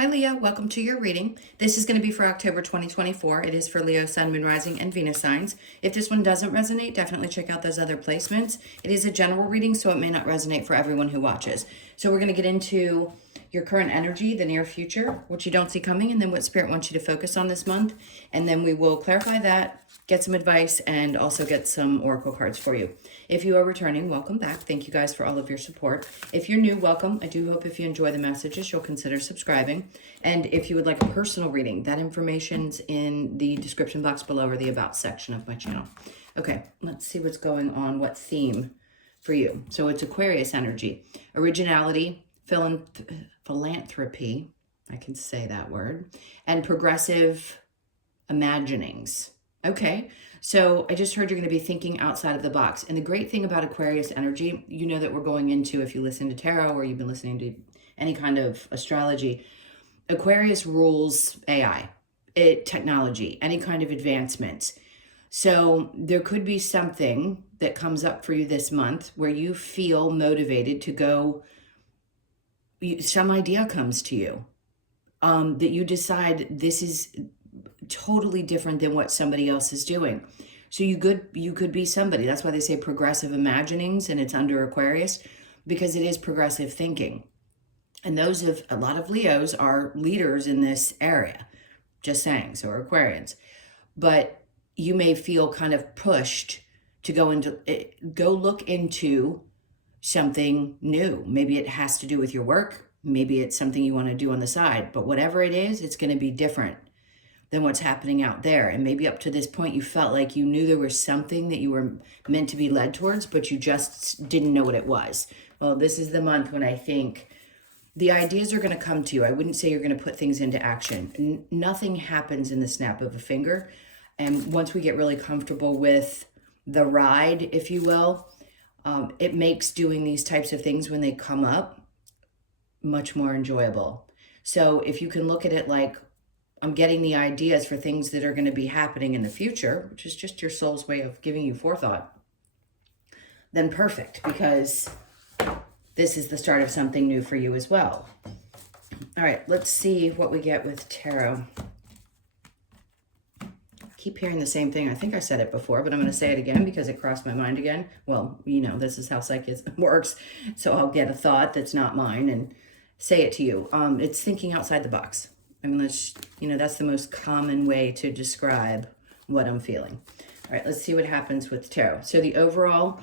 Hi Leo, welcome to your reading. This is going to be for October 2024. It is for Leo, Sun, Moon, Rising, and Venus signs. If this one doesn't resonate, definitely check out those other placements. It is a general reading, so it may not resonate for everyone who watches. So we're going to get into your current energy, the near future, what you don't see coming, and then what Spirit wants you to focus on this month. And then we will clarify that, get some advice, and also get some oracle cards for you. If you are returning, welcome back. Thank you guys for all of your support. If you're new, welcome. I do hope if you enjoy the messages, you'll consider subscribing. And if you would like a personal reading, that information's in the description box below or the About section of my channel. Okay, let's see what's going on, what theme for you. So it's Aquarius energy, originality, philanthropy, I can say that word, and progressive imaginings. Okay, so I just heard you're going to be thinking outside of the box. And the great thing about Aquarius energy, you know that we're going into, if you listen to tarot or you've been listening to any kind of astrology, Aquarius rules AI, technology, any kind of advancements. So there could be something that comes up for you this month where you feel motivated to go, some idea comes to you that you decide this is totally different than what somebody else is doing. So you could be somebody. That's why they say progressive imaginings, and it's under Aquarius, because it is progressive thinking. And those of a lot of Leos are leaders in this area, just saying, so are Aquarians. But you may feel kind of pushed to go look into something new. Maybe it has to do with your work. Maybe it's something you want to do on the side. But whatever it is, it's going to be different than what's happening out there. And maybe up to this point, you felt like you knew there was something that you were meant to be led towards, but you just didn't know what it was. Well, this is the month when I think the ideas are going to come to you. I wouldn't say you're going to put things into action. Nothing happens in the snap of a finger. And once we get really comfortable with the ride, if you will, it makes doing these types of things when they come up much more enjoyable. So if you can look at it like, I'm getting the ideas for things that are going to be happening in the future, which is just your soul's way of giving you forethought, then perfect, because this is the start of something new for you as well. All right, let's see what we get with tarot. I keep hearing the same thing. I think I said it before, but I'm going to say it again because it crossed my mind again. Well, you know, this is how psychic works. So I'll get a thought that's not mine and say it to you. It's thinking outside the box. I mean, that's the most common way to describe what I'm feeling. All right, let's see what happens with tarot. So the overall,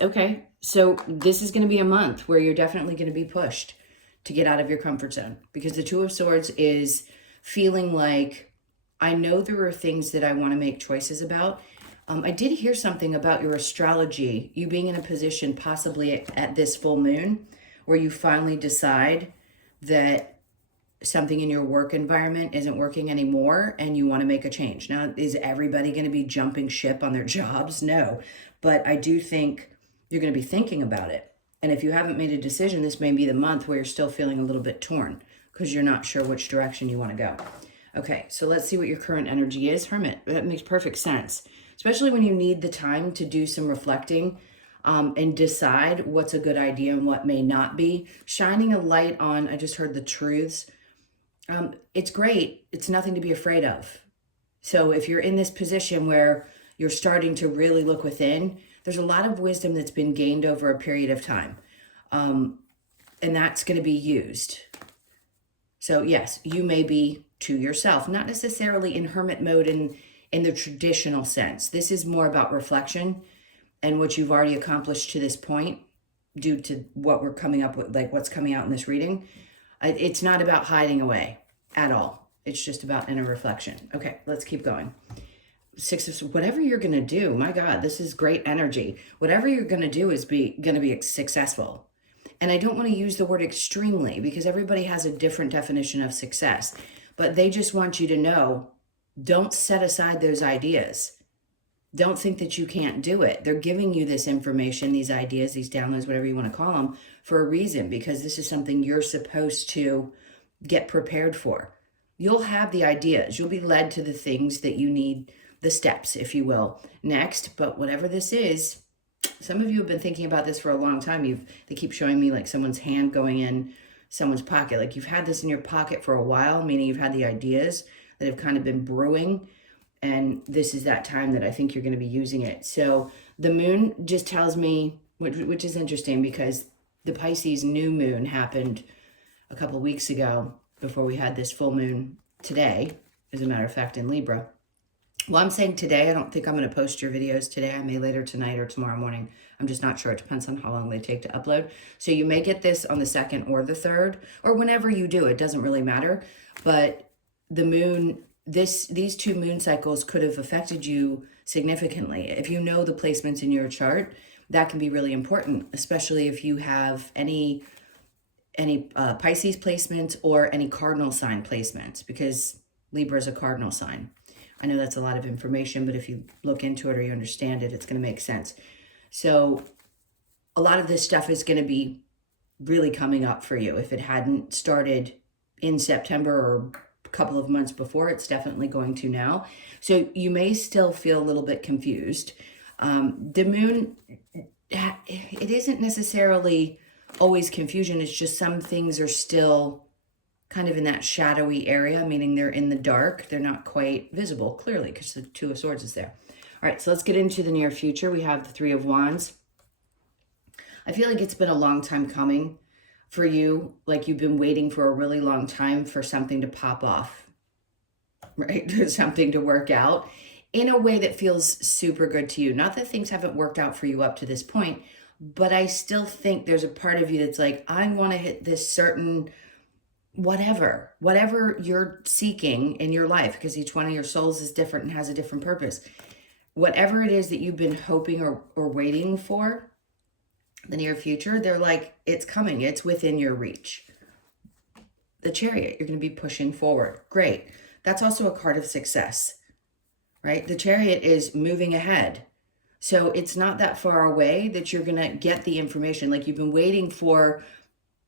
okay, so this is going to be a month where you're definitely going to be pushed to get out of your comfort zone, because the Two of Swords is feeling like, I know there are things that I want to make choices about. I did hear something about your astrology, you being in a position possibly at this full moon where you finally decide that something in your work environment isn't working anymore and you want to make a change. Now, is everybody going to be jumping ship on their jobs? No, but I do think you're going to be thinking about it. And if you haven't made a decision, this may be the month where you're still feeling a little bit torn because you're not sure which direction you want to go. Okay, so let's see what your current energy is. Hermit, that makes perfect sense, especially when you need the time to do some reflecting and decide what's a good idea and what may not be. Shining a light on, I just heard the truths. It's great. It's nothing to be afraid of. So if you're in this position where you're starting to really look within, there's a lot of wisdom that's been gained over a period of time. And that's going to be used. So yes, you may be to yourself, not necessarily in hermit mode in the traditional sense. This is more about reflection and what you've already accomplished to this point due to what we're coming up with, like what's coming out in this reading. It's not about hiding away at all. It's just about inner reflection. Okay, let's keep going. Whatever you're going to do, my God, this is great energy. Whatever you're going to do is going to be successful. And I don't want to use the word extremely because everybody has a different definition of success. But they just want you to know, don't set aside those ideas. Don't think that you can't do it. They're giving you this information, these ideas, these downloads, whatever you want to call them, for a reason, because this is something you're supposed to get prepared for. You'll have the ideas. You'll be led to the things that you need, the steps, if you will, next. But whatever this is, some of you have been thinking about this for a long time. They keep showing me like someone's hand going in someone's pocket. Like you've had this in your pocket for a while, meaning you've had the ideas that have kind of been brewing. And this is that time that I think you're going to be using it. So the moon just tells me, which is interesting because the Pisces new moon happened a couple weeks ago before we had this full moon today, as a matter of fact, in Libra. Well, I'm saying today. I don't think I'm going to post your videos today. I may later tonight or tomorrow morning. I'm just not sure. It depends on how long they take to upload. So you may get this on the 2nd or the 3rd, or whenever you do. It doesn't really matter. But the moon, these 2 moon cycles could have affected you significantly. If you know the placements in your chart, that can be really important, especially if you have any Pisces placements or any cardinal sign placements, because Libra is a cardinal sign. I know that's a lot of information, but if you look into it or you understand it, it's going to make sense. So a lot of this stuff is going to be really coming up for you. If it hadn't started in September or a couple of months before, it's definitely going to now. So you may still feel a little bit confused. The moon, it isn't necessarily always confusion. It's just some things are still kind of in that shadowy area, meaning they're in the dark. They're not quite visible clearly because the 2 of Swords is there. All right, so let's get into the near future. We have the 3 of Wands. I feel like it's been a long time coming for you. Like you've been waiting for a really long time for something to pop off, right? Something to work out in a way that feels super good to you. Not that things haven't worked out for you up to this point, but I still think there's a part of you that's like, I want to hit this certain whatever you're seeking in your life, because each one of your souls is different and has a different purpose. Whatever it is that you've been hoping or waiting for the near future, they're like, it's coming. It's within your reach. The Chariot, you're going to be pushing forward. Great. That's also a card of success, right? The Chariot is moving ahead. So it's not that far away that you're going to get the information. Like you've been waiting for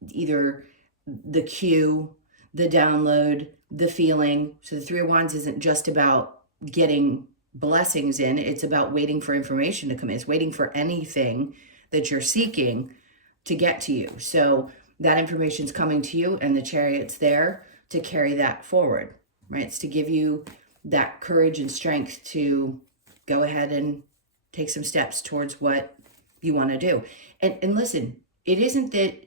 either the cue, the download, the feeling. So the 3 of Wands isn't just about getting blessings in. It's about waiting for information to come in. It's waiting for anything that you're seeking to get to you. So that information's coming to you, and the Chariot's there to carry that forward, right? It's to give you that courage and strength to go ahead and take some steps towards what you want to do. And listen, it isn't that,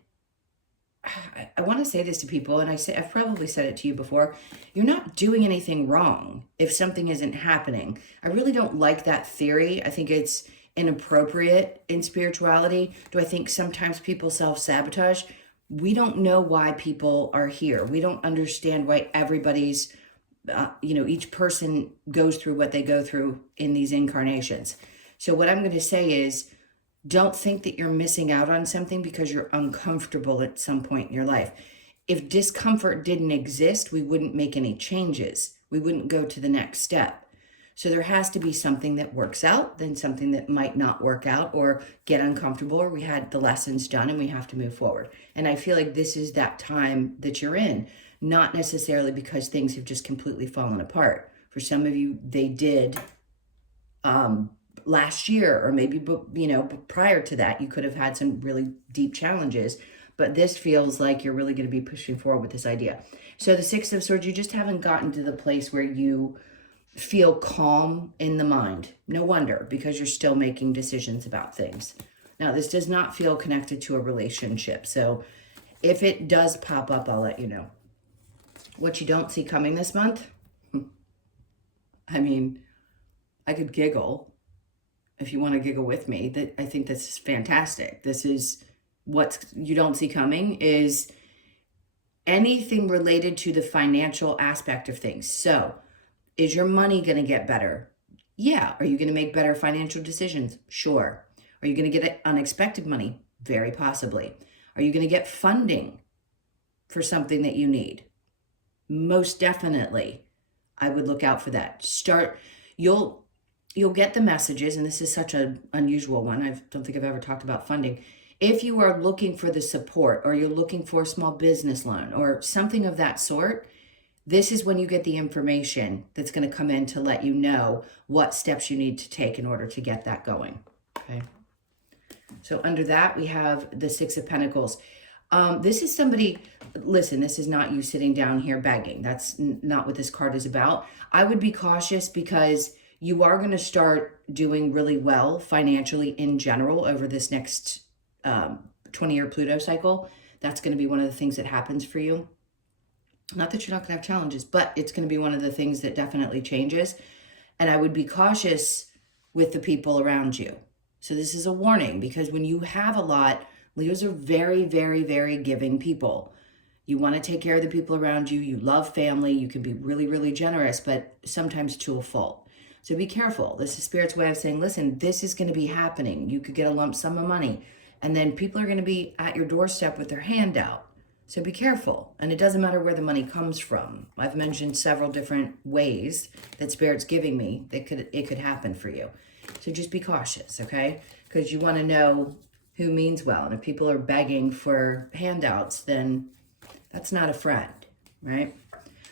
I want to say this to people, and I've probably said it to you before. You're not doing anything wrong if something isn't happening. I really don't like that theory. I think it's inappropriate in spirituality. Do I think sometimes people self-sabotage? We don't know why people are here. We don't understand why everybody's, each person goes through what they go through in these incarnations. So what I'm going to say is, don't think that you're missing out on something because you're uncomfortable at some point in your life. If discomfort didn't exist, we wouldn't make any changes. We wouldn't go to the next step. So there has to be something that works out, then something that might not work out or get uncomfortable, or we had the lessons done and we have to move forward. And I feel like this is that time that you're in, not necessarily because things have just completely fallen apart. For some of you, they did last year, or maybe, prior to that, you could have had some really deep challenges, but this feels like you're really going to be pushing forward with this idea. So the 6 of Swords, you just haven't gotten to the place where you feel calm in the mind. No wonder, because you're still making decisions about things. Now, this does not feel connected to a relationship. So if it does pop up, I'll let you know. What you don't see coming this month? I mean, I could giggle. If you want to giggle with me, that I think this is fantastic. This is what you don't see coming is anything related to the financial aspect of things. So is your money going to get better? Yeah. Are you going to make better financial decisions? Sure. Are you going to get unexpected money? Very possibly. Are you going to get funding for something that you need? Most definitely. I would look out for that. You'll get the messages, and this is such an unusual one. I don't think I've ever talked about funding. If you are looking for the support, or you're looking for a small business loan or something of that sort, this is when you get the information that's going to come in to let you know what steps you need to take in order to get that going. Okay. So under that, we have the 6 of Pentacles. This is somebody, listen, this is not you sitting down here begging. That's not what this card is about. I would be cautious because you are going to start doing really well financially in general over this next 20-year Pluto cycle. That's going to be one of the things that happens for you. Not that you're not going to have challenges, but it's going to be one of the things that definitely changes. And I would be cautious with the people around you. So this is a warning, because when you have a lot, Leos are very, very, very giving people. You want to take care of the people around you. You love family. You can be really, really generous, but sometimes to a fault. So be careful. This is Spirit's way of saying, listen, this is going to be happening. You could get a lump sum of money, and then people are going to be at your doorstep with their hand out. So be careful. And it doesn't matter where the money comes from. I've mentioned several different ways that Spirit's giving me that it could happen for you. So just be cautious, okay? Because you want to know who means well. And if people are begging for handouts, then that's not a friend, right?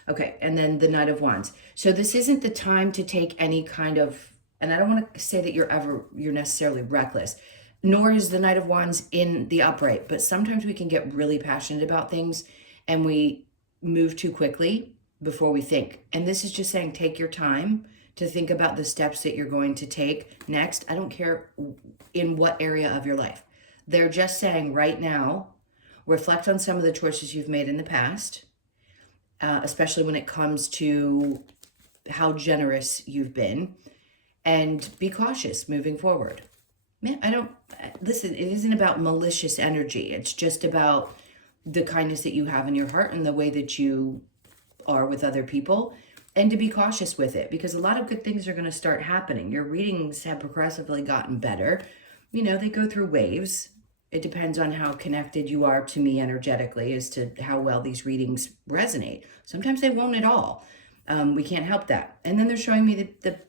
Okay, and then the Knight of Wands. So this isn't the time to take any kind of, and I don't want to say that you're necessarily reckless, nor is the Knight of Wands in the upright, but sometimes we can get really passionate about things and we move too quickly before we think. And this is just saying, take your time to think about the steps that you're going to take next. I don't care in what area of your life. They're just saying right now, reflect on some of the choices you've made in the past, especially when it comes to how generous you've been, and be cautious moving forward. Man, listen, it isn't about malicious energy. It's just about the kindness that you have in your heart and the way that you are with other people, and to be cautious with it, because a lot of good things are going to start happening. Your readings have progressively gotten better. You know, they go through waves. It depends on how connected you are to me energetically as to how well these readings resonate. Sometimes they won't at all. We can't help that. And then they're showing me the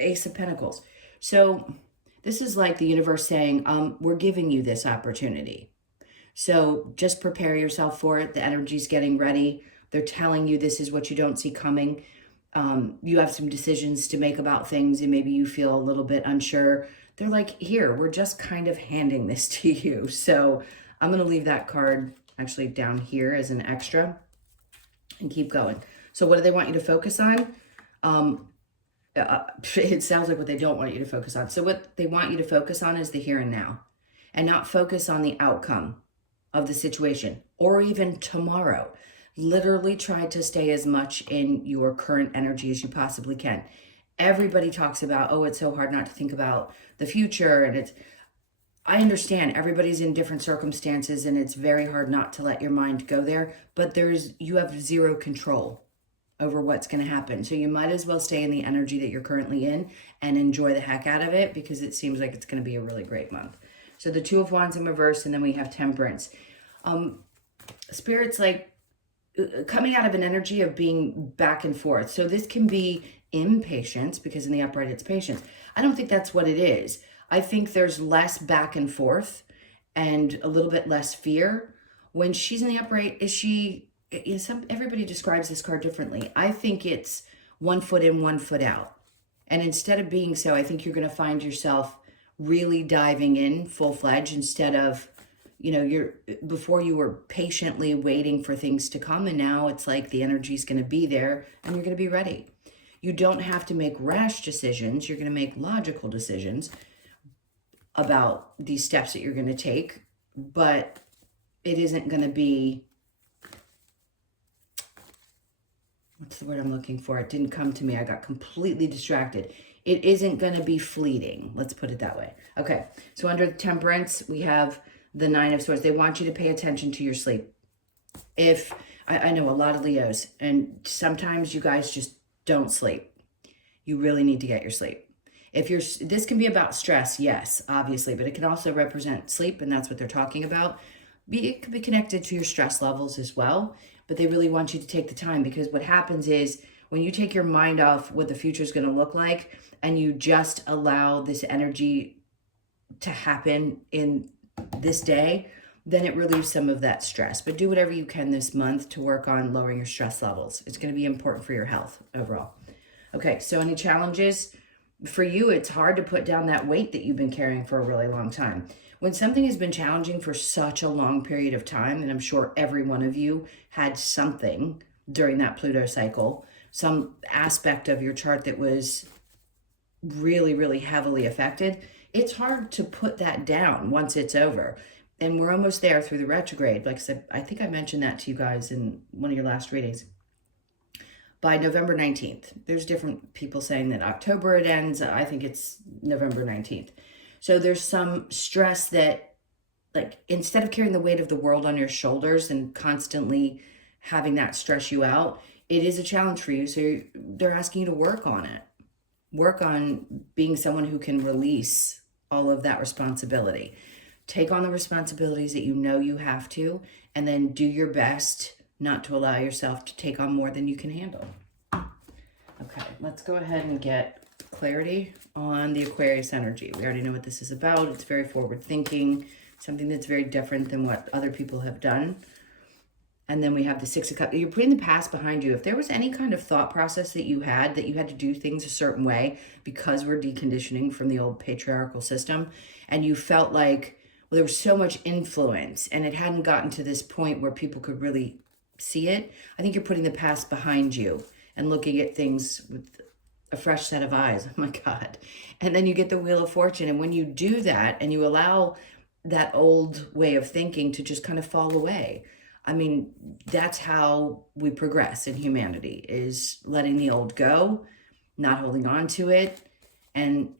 Ace of Pentacles. So this is like the universe saying, we're giving you this opportunity. So just prepare yourself for it. The energy's getting ready. They're telling you this is what you don't see coming. You have some decisions to make about things and maybe you feel a little bit unsure. They're like, here, we're just kind of handing this to you. So I'm going to leave that card actually down here as an extra and keep going. So what do they want you to focus on? It sounds like what they don't want you to focus on. So what they want you to focus on is the here and now, and not focus on the outcome of the situation or even tomorrow. Literally try to stay as much in your current energy as you possibly can. Everybody talks about, oh, it's so hard not to think about the future. And I understand everybody's in different circumstances and it's very hard not to let your mind go there, but you have zero control over what's going to happen. So you might as well stay in the energy that you're currently in and enjoy the heck out of it, because it seems like it's going to be a really great month. So the Two of Wands in reverse, and then we have Temperance. Spirit's like coming out of an energy of being back and forth. So this can be impatience, because in the upright it's patience. I don't think that's what it is. I think there's less back and forth and a little bit less fear. When she's in the upright, everybody describes this card differently. I think it's 1 foot in, 1 foot out. And instead of being so, I think you're going to find yourself really diving in full-fledged instead of, before you were patiently waiting for things to come, and now it's like the energy's going to be there and you're going to be ready. You don't have to make rash decisions. You're going to make logical decisions about these steps that you're going to take, but it isn't going to be, what's the word I'm looking for? It didn't come to me. I got completely distracted. It isn't going to be fleeting. Let's put it that way. Okay, so under Temperance, we have the Nine of Swords. They want you to pay attention to your sleep. I know a lot of Leos, and sometimes you guys just don't sleep. You really need to get your sleep. This can be about stress, yes, obviously, but it can also represent sleep, and that's what they're talking about. It could be connected to your stress levels as well, but they really want you to take the time, because what happens is when you take your mind off what the future is going to look like and you just allow this energy to happen in this day, then it relieves some of that stress. But do whatever you can this month to work on lowering your stress levels. It's going to be important for your health overall. Okay, so any challenges? For you, it's hard to put down that weight that you've been carrying for a really long time. When something has been challenging for such a long period of time, and I'm sure every one of you had something during that Pluto cycle, some aspect of your chart that was really, really heavily affected, it's hard to put that down once it's over. And we're almost there through the retrograde. Like I said, I think I mentioned that to you guys in one of your last readings. By November 19th, there's different people saying that October it ends. I think it's November 19th. So there's some stress that, like, instead of carrying the weight of the world on your shoulders and constantly having that stress you out, it is a challenge for you. So they're asking you to work on it. Work on being someone who can release all of that responsibility. Take on the responsibilities that you know you have to, and then do your best not to allow yourself to take on more than you can handle. Okay, let's go ahead and get clarity on the Aquarius energy. We already know what this is about. It's very forward thinking, something that's very different than what other people have done. And then we have the Six of Cups. You're putting the past behind you. If there was any kind of thought process that you had to do things a certain way because we're deconditioning from the old patriarchal system, and you felt like, well, there was so much influence and it hadn't gotten to this point where people could really see it, I think you're putting the past behind you and looking at things with a fresh set of eyes. Oh my God. And then you get the Wheel of Fortune. And when you do that and you allow that old way of thinking to just kind of fall away, I mean, that's how we progress in humanity, is letting the old go, not holding on to it. And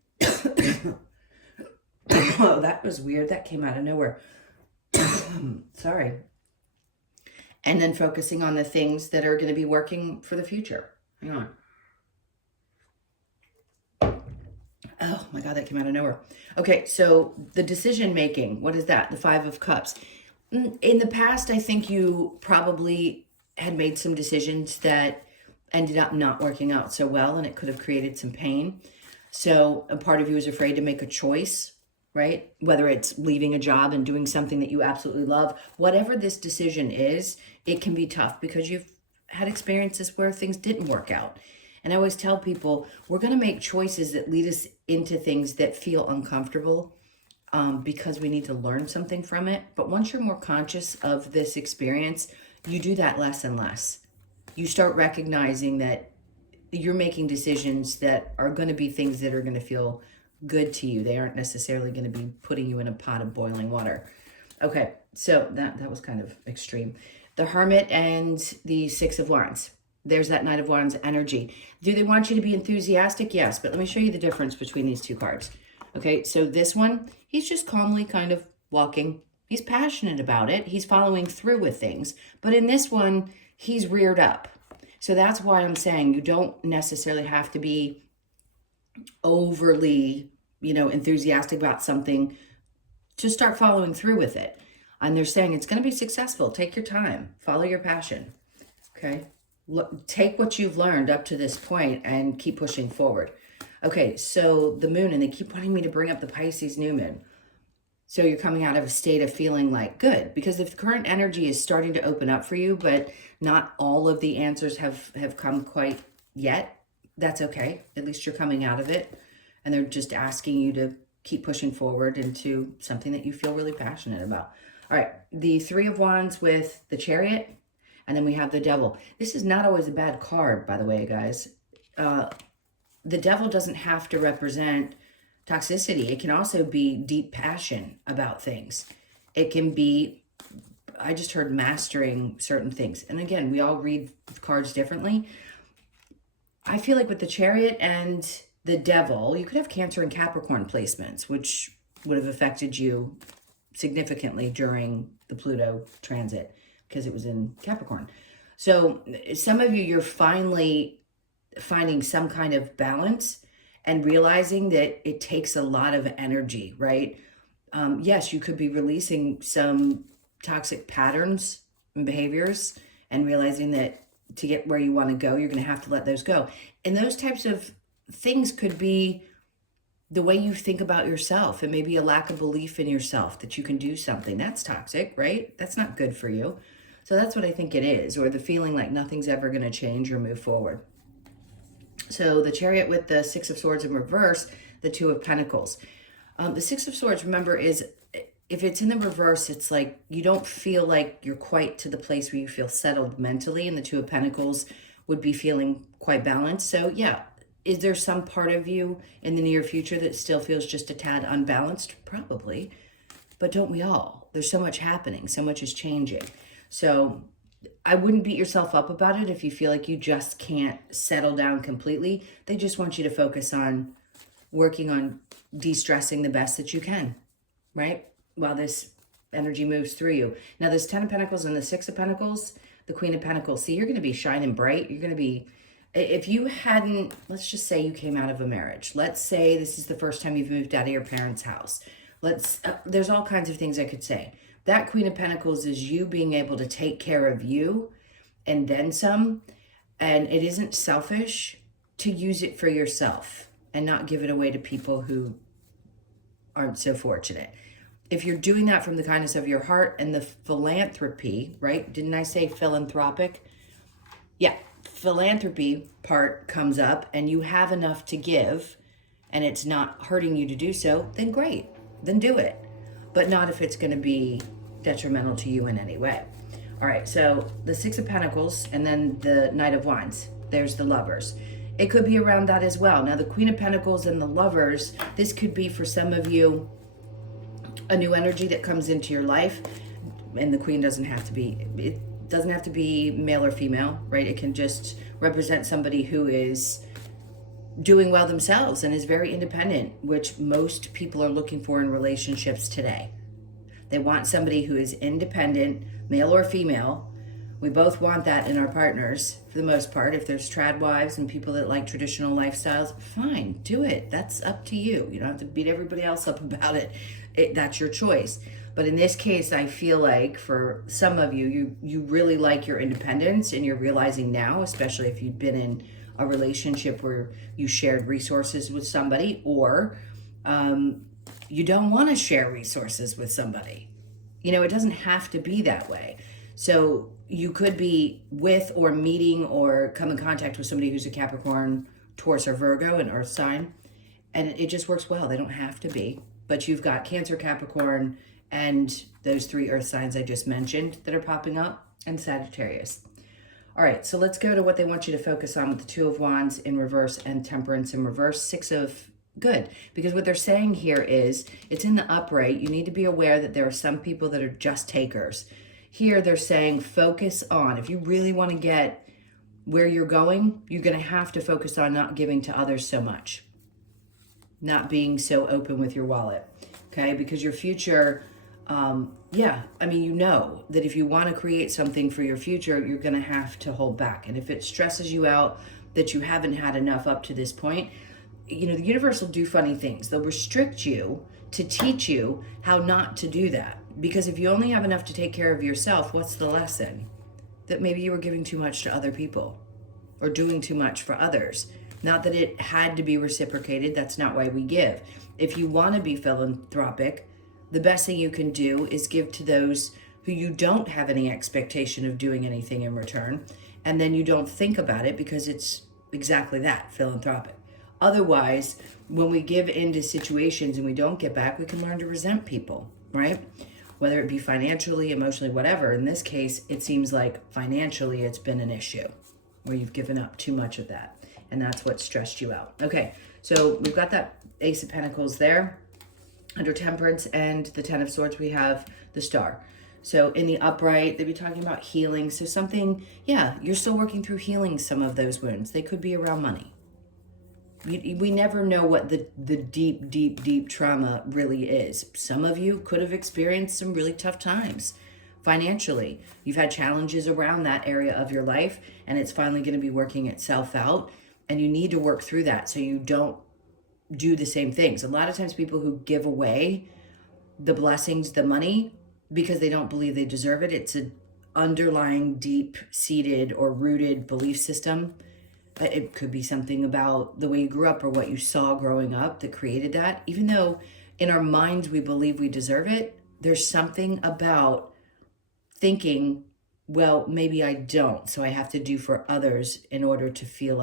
oh, that was weird. That came out of nowhere. Sorry. And then focusing on the things that are going to be working for the future. Hang on. Oh my God, that came out of nowhere. Okay, so the decision making, what is that? The Five of Cups. In the past, I think you probably had made some decisions that ended up not working out so well, and it could have created some pain. So a part of you is afraid to make a choice, right? Whether it's leaving a job and doing something that you absolutely love, whatever this decision is, it can be tough because you've had experiences where things didn't work out. And I always tell people, we're going to make choices that lead us into things that feel uncomfortable, because we need to learn something from it. But once you're more conscious of this experience, you do that less and less. You start recognizing that you're making decisions that are going to be things that are going to feel good to you. They aren't necessarily going to be putting you in a pot of boiling water. Okay, so that was kind of extreme. The Hermit and the Six of Wands. There's that Knight of Wands energy. Do they want you to be enthusiastic? Yes, but let me show you the difference between these two cards. Okay, so this one, he's just calmly kind of walking. He's passionate about it. He's following through with things. But in this one, he's reared up. So that's why I'm saying you don't necessarily have to be overly, enthusiastic about something to start following through with it. And they're saying it's going to be successful. Take your time. Follow your passion. Okay? Take what you've learned up to this point and keep pushing forward. Okay, so the moon, and they keep wanting me to bring up the Pisces new moon. So you're coming out of a state of feeling like good, because if the current energy is starting to open up for you, but not all of the answers have come quite yet, that's okay. At least you're coming out of it, and they're just asking you to keep pushing forward into something that you feel really passionate about. All right, the Three of Wands with the Chariot, and then we have the Devil. This is not always a bad card, by the way, guys. The Devil doesn't have to represent toxicity. It can also be deep passion about things. It can be, I just heard, mastering certain things. And again, we all read cards differently. I feel like with the Chariot and the Devil, you could have Cancer and Capricorn placements, which would have affected you significantly during the Pluto transit because it was in Capricorn. So some of you, you're finally finding some kind of balance and realizing that it takes a lot of energy, right? Yes, you could be releasing some toxic patterns and behaviors and realizing that to get where you want to go, you're going to have to let those go. And those types of things could be the way you think about yourself. It may be a lack of belief in yourself that you can do something. That's toxic, right? That's not good for you. So that's what I think it is, or the feeling like nothing's ever going to change or move forward. So the Chariot with the Six of Swords in reverse, the Two of Pentacles. The Six of Swords, remember, is if it's in the reverse, it's like you don't feel like you're quite to the place where you feel settled mentally, and the Two of Pentacles would be feeling quite balanced. So yeah, is there some part of you in the near future that still feels just a tad unbalanced? Probably. But don't we all? There's so much happening, so much is changing. So I wouldn't beat yourself up about it if you feel like you just can't settle down completely. They just want you to focus on working on de-stressing the best that you can, right? While this energy moves through you. Now, this Ten of Pentacles and the Six of Pentacles, the Queen of Pentacles, see, you're going to be shining bright. You're going to be, if you hadn't, let's just say you came out of a marriage. Let's say this is the first time you've moved out of your parents' house. There's all kinds of things I could say. That Queen of Pentacles is you being able to take care of you and then some. And it isn't selfish to use it for yourself and not give it away to people who aren't so fortunate. If you're doing that from the kindness of your heart and the philanthropy, right? Didn't I say philanthropic? Yeah, philanthropy part comes up and you have enough to give and it's not hurting you to do so, then great, then do it. But not if it's going to be detrimental to you in any way. All right, so the Six of Pentacles and then the Knight of Wands. There's the Lovers. It could be around that as well. Now, the Queen of Pentacles and the Lovers, this could be for some of you a new energy that comes into your life. And the Queen doesn't have to be, it doesn't have to be male or female, right? It can just represent somebody who is doing well themselves and is very independent, which most people are looking for in relationships today. They want somebody who is independent, male or female. We both want that in our partners for the most part. If there's trad wives and people that like traditional lifestyles, fine, do it. That's up to you. You don't have to beat everybody else up about it. That's your choice. But in this case, I feel like for some of you, you really like your independence, and you're realizing now, especially if you've been in a relationship where you shared resources with somebody, or you don't want to share resources with somebody. You know, it doesn't have to be that way. So you could be with or meeting or come in contact with somebody who's a Capricorn, Taurus, or Virgo, an earth sign, and it just works well. They don't have to be. But you've got Cancer, Capricorn, and those three earth signs I just mentioned that are popping up, and Sagittarius. All right, so let's go to what they want you to focus on with the Two of Wands in reverse and Temperance in reverse. Six of good, because what they're saying here is it's in the upright. You need to be aware that there are some people that are just takers. Here they're saying focus on, if you really want to get where you're going, you're going to have to focus on not giving to others so much. Not being so open with your wallet, okay? Because your future, yeah, I mean, you know that if you want to create something for your future, you're going to have to hold back. And if it stresses you out that you haven't had enough up to this point, you know, the universe will do funny things. They'll restrict you to teach you how not to do that. Because if you only have enough to take care of yourself, what's the lesson? That maybe you were giving too much to other people or doing too much for others. Not that it had to be reciprocated. That's not why we give. If you want to be philanthropic, the best thing you can do is give to those who you don't have any expectation of doing anything in return. And then you don't think about it because it's exactly that, philanthropic. Otherwise, when we give into situations and we don't get back, we can learn to resent people, right? Whether it be financially, emotionally, whatever. In this case, it seems like financially it's been an issue where you've given up too much of that. And that's what stressed you out. Okay, so we've got that Ace of Pentacles there. Under Temperance and the Ten of Swords, we have the Star. So in the upright, they'd be talking about healing. So something, yeah, you're still working through healing some of those wounds. They could be around money. We never know what the deep, deep, deep trauma really is. Some of you could have experienced some really tough times financially. You've had challenges around that area of your life, and it's finally going to be working itself out. And you need to work through that so you don't do the same things. A lot of times people who give away the blessings, the money, because they don't believe they deserve it, it's an underlying deep-seated or rooted belief system. It could be something about the way you grew up or what you saw growing up that created that. Even though in our minds we believe we deserve it, there's something about thinking, well, maybe I don't, so I have to do for others in order to feel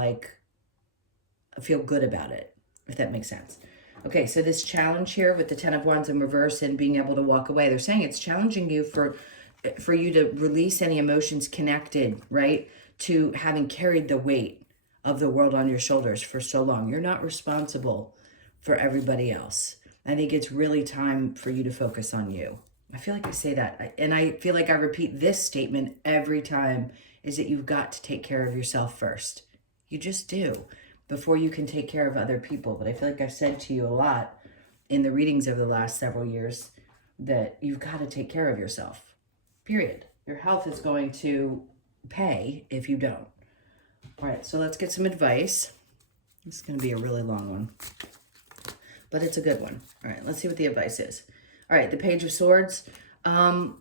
good about it, if that makes sense. Okay, so this challenge here with the Ten of Wands in reverse and being able to walk away, they're saying it's challenging you for you to release any emotions connected, right, to having carried the weight of the world on your shoulders for so long. You're not responsible for everybody else. I think it's really time for you to focus on you. I feel like I say that, and I feel like I repeat this statement every time, is that you've got to take care of yourself first. You just do, before you can take care of other people. But I feel like I've said to you a lot in the readings of the last several years that you've got to take care of yourself, period. Your health is going to pay if you don't. All right, so let's get some advice. This is going to be a really long one, but it's a good one. All right, let's see what the advice is. All right, the Page of Swords. Don't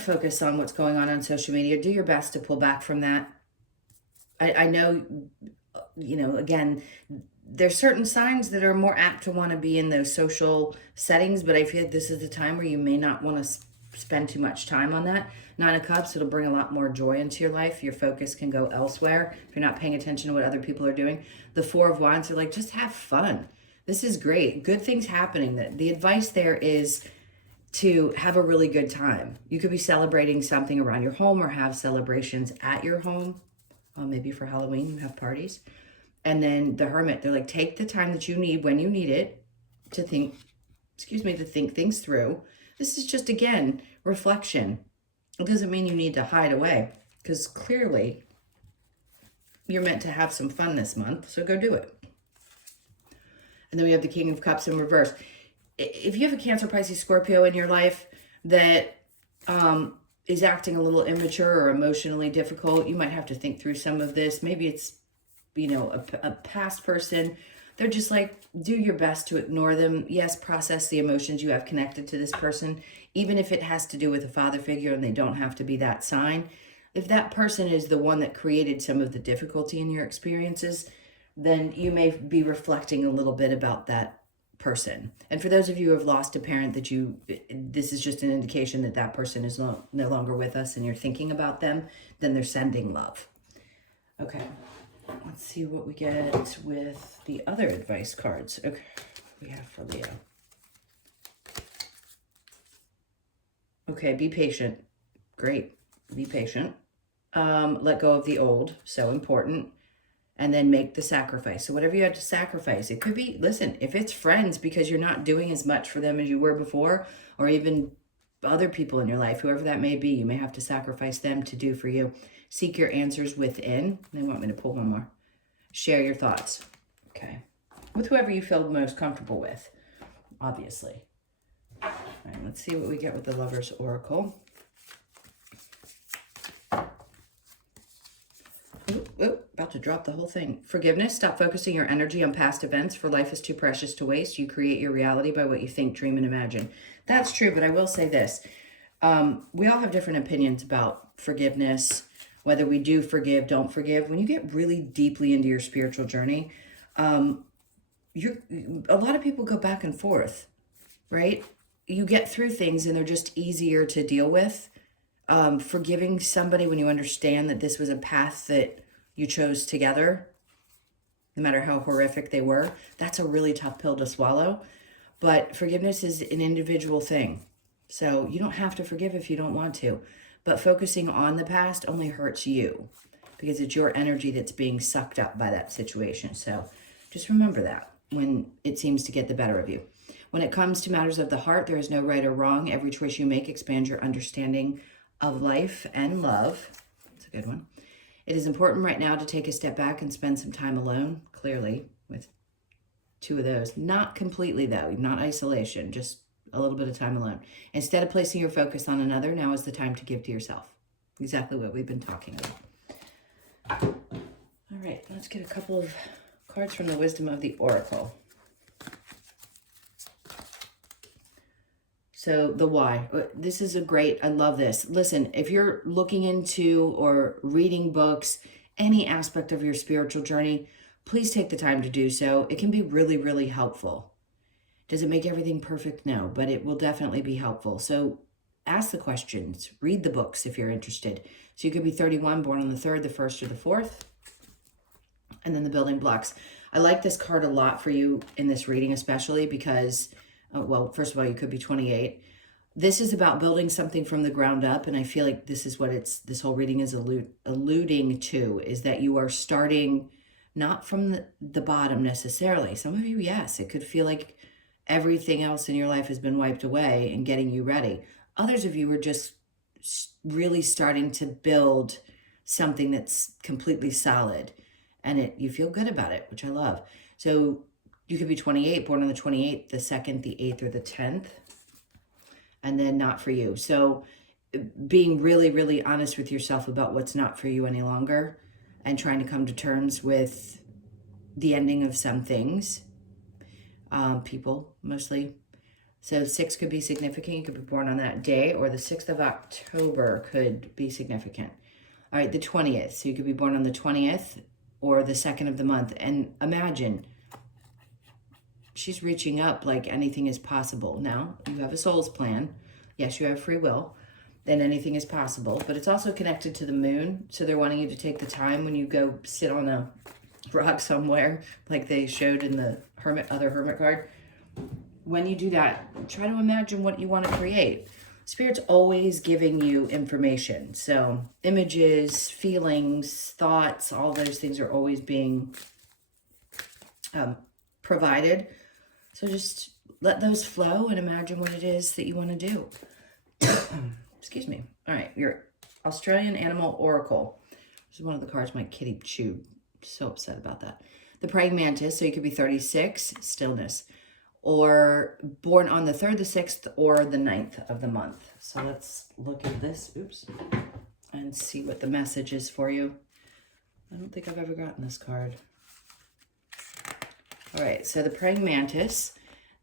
focus on what's going on social media. Do your best to pull back from that. I know, you know, again, there's certain signs that are more apt to want to be in those social settings, but I feel like this is the time where you may not want to spend too much time on that. Nine of Cups, it'll bring a lot more joy into your life. Your focus can go elsewhere if you're not paying attention to what other people are doing. The Four of Wands are like, just have fun. This is great. Good things happening. The advice there is to have a really good time. You could be celebrating something around your home or have celebrations at your home. Maybe for Halloween, you have parties. And then the Hermit, they're like, take the time that you need when you need it to think, to think things through. This is just, again, reflection. It doesn't mean you need to hide away, because clearly you're meant to have some fun this month, so go do it. And then we have the King of Cups in reverse. If you have a Cancer, Pisces, Scorpio in your life that is acting a little immature or emotionally difficult, you might have to think through some of this. Maybe it's, you know, a past person. They're just like, do your best to ignore them. Yes, process the emotions you have connected to this person, even if it has to do with a father figure and they don't have to be that sign. If that person is the one that created some of the difficulty in your experiences, then you may be reflecting a little bit about that person. And for those of you who have lost a parent, this is just an indication that that person is no longer with us and you're thinking about them, then they're sending love. Okay, let's see what we get with the other advice cards. Okay, we have for Leo. Okay, be patient. Great, be patient. Let go of the old, so important. And then make the sacrifice. So whatever you have to sacrifice, it could be, listen, if it's friends because you're not doing as much for them as you were before, or even other people in your life, whoever that may be, you may have to sacrifice them to do for you. Seek your answers within. They want me to pull one more. Share your thoughts. Okay. With whoever you feel most comfortable with, obviously. All right, let's see what we get with the Lover's Oracle. About to drop the whole thing. Forgiveness. Stop focusing your energy on past events, for life is too precious to waste. You create your reality by what you think, dream, and imagine. That's true, but I will say this. We all have different opinions about forgiveness, whether we do forgive, don't forgive. When you get really deeply into your spiritual journey, a lot of people go back and forth, right? You get through things and they're just easier to deal with. Forgiving somebody when you understand that this was a path that you chose together, no matter how horrific they were, that's a really tough pill to swallow. But forgiveness is an individual thing. So you don't have to forgive if you don't want to. But focusing on the past only hurts you, because it's your energy that's being sucked up by that situation. So just remember that when it seems to get the better of you. When it comes to matters of the heart, there is no right or wrong. Every choice you make expands your understanding of life and love. That's a good one. It is important right now to take a step back and spend some time alone, clearly, with two of those. Not completely, though, not isolation, just a little bit of time alone. Instead of placing your focus on another, now is the time to give to yourself. Exactly what we've been talking about. All right, let's get a couple of cards from the Wisdom of the Oracle. So the why. This is I love this. Listen, if you're looking into or reading books, any aspect of your spiritual journey, please take the time to do so. It can be really, really helpful. Does it make everything perfect? No, but it will definitely be helpful. So ask the questions, read the books if you're interested. So you could be 31, born on the 3rd, the 1st, or the 4th. and then the building blocks. I like this card a lot for you in this reading, especially because, well, first of all, you could be 28. This is about building something from the ground up, and I feel like this is what this whole reading is alluding to, is that you are starting not from the bottom necessarily. Some of you, yes, it could feel like everything else in your life has been wiped away and getting you ready. Others of you are just really starting to build something that's completely solid, and you feel good about it, which I love. So you could be 28, born on the 28th, the 2nd, the 8th, or the 10th, and then not for you. So being really, really honest with yourself about what's not for you any longer, and trying to come to terms with the ending of some things, people mostly. So 6 could be significant. You could be born on that day, or the 6th of October could be significant. All right, the 20th. So you could be born on the 20th or the 2nd of the month. And imagine, she's reaching up like anything is possible. Now, you have a soul's plan. Yes, you have free will. Then anything is possible. But it's also connected to the moon. So they're wanting you to take the time when you go sit on a rock somewhere, like they showed in the other hermit card. When you do that, try to imagine what you want to create. Spirit's always giving you information. So images, feelings, thoughts, all those things are always being provided. So just let those flow and imagine what it is that you want to do. Excuse me. All right, your Australian Animal Oracle. This is one of the cards my kitty chewed. So upset about that. The Praying Mantis, so you could be 36, stillness. Or born on the 3rd, the 6th, or the 9th of the month. So let's look at this, and see what the message is for you. I don't think I've ever gotten this card. All right, so the Praying Mantis.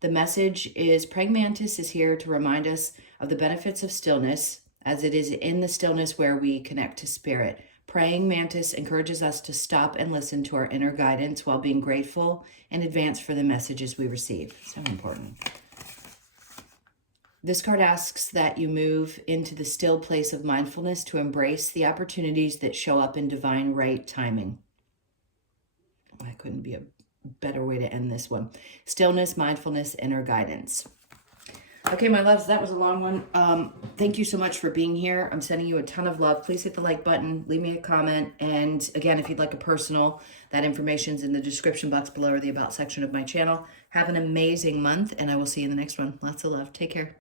The message is, Praying Mantis is here to remind us of the benefits of stillness, as it is in the stillness where we connect to spirit. Praying Mantis encourages us to stop and listen to our inner guidance while being grateful in advance for the messages we receive. So important. This card asks that you move into the still place of mindfulness to embrace the opportunities that show up in divine right timing. That couldn't be a better way to end this one. Stillness, mindfulness, inner guidance. Okay, my loves, that was a long one. Thank you so much for being here. I'm sending you a ton of love. Please hit the like button, leave me a comment. And again, if you'd like a personal, that information's in the description box below or the about section of my channel. Have an amazing month, and I will see you in the next one. Lots of love. Take care.